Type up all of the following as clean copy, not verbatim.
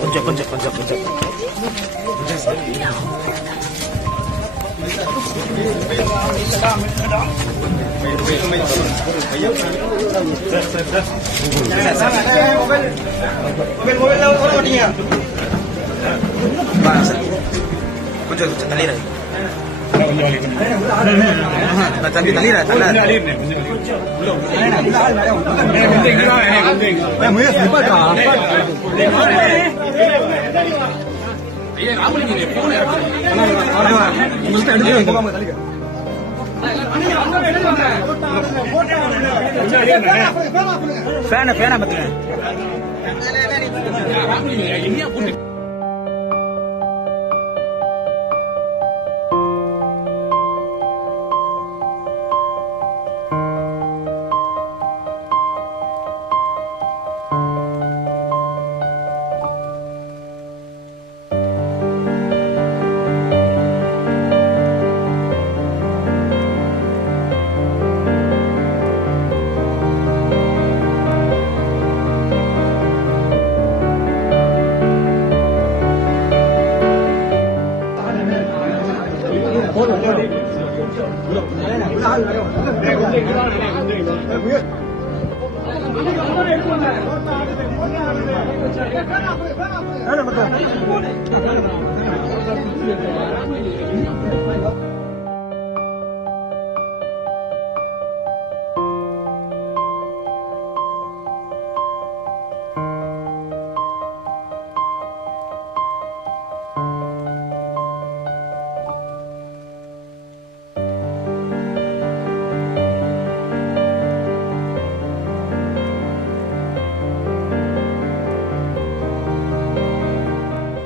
கொஞ்சம் தள்ளிடுறேன் தம்பி ஃபேனா பத்துங்க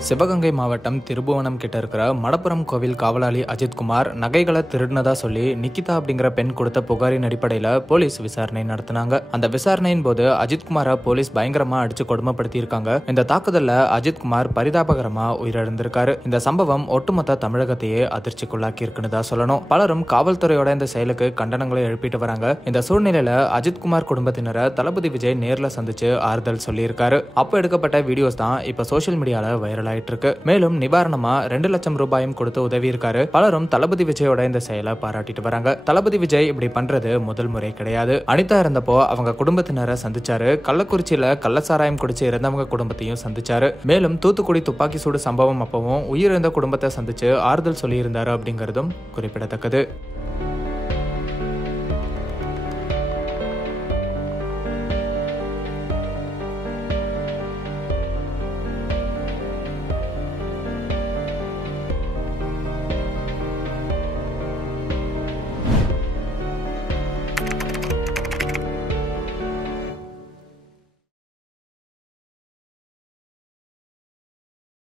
சிவகங்கை மாவட்டம் திருபுவனம் கிட்ட இருக்கிற மடப்புரம் கோவில் காவலாளி அஜித்குமார் நகைகளை திருடினதா சொல்லி நிக்கிதா அப்படிங்கிற பெண் கொடுத்த புகாரின் அடிப்படையில போலீஸ் விசாரணை நடத்தினாங்க. அந்த விசாரணையின் போது அஜித்குமாரை போலீஸ் பயங்கரமா அடிச்சு கொடுமைப்படுத்தி இருக்காங்க. இந்த தாக்குதல்ல அஜித்குமார் பரிதாபகரமா உயிரிழந்திருக்காரு. இந்த சம்பவம் ஒட்டுமொத்த தமிழகத்தையே அதிர்ச்சிக்குள்ளாக்கி இருக்குன்னு தான் சொல்லணும். பலரும் காவல்துறையோட இந்த செயலுக்கு கண்டனங்களை எழுப்பிட்டு வராங்க. இந்த சூழ்நிலையில அஜித்குமார் குடும்பத்தினரை தளபதி விஜய் நேர்ல சந்திச்சு ஆறுதல் சொல்லியிருக்காரு. அப்ப எடுக்கப்பட்ட வீடியோஸ் தான் இப்ப சோசியல் மீடியால வைரல் ஆயிட்டு இருக்கு. மேலும் நிவாரணமா 2 லட்சம் ரூபாயும் கொடுத்து உதவி இருக்காரு. பலரும் தளபதி விஜயோட இந்த செயலை பாராட்டிட்டு வராங்க. தளபதி விஜய் இப்படி பண்றது முதல் முறை கிடையாது. அனிதா இருந்தப்போ அவங்க குடும்பத்தினரை சந்திச்சாரு. கள்ளக்குறிச்சியில கள்ளசாராயம் குடிச்சு இறந்தவங்க குடும்பத்தையும் சந்திச்சாரு. மேலும் தூத்துக்குடி துப்பாக்கி சூடு சம்பவம் அப்பவும் உயிரிழந்த குடும்பத்தை சந்திச்சு ஆறுதல் சொல்லி இருந்தாரு அப்படிங்கறதும் குறிப்பிடத்தக்கது.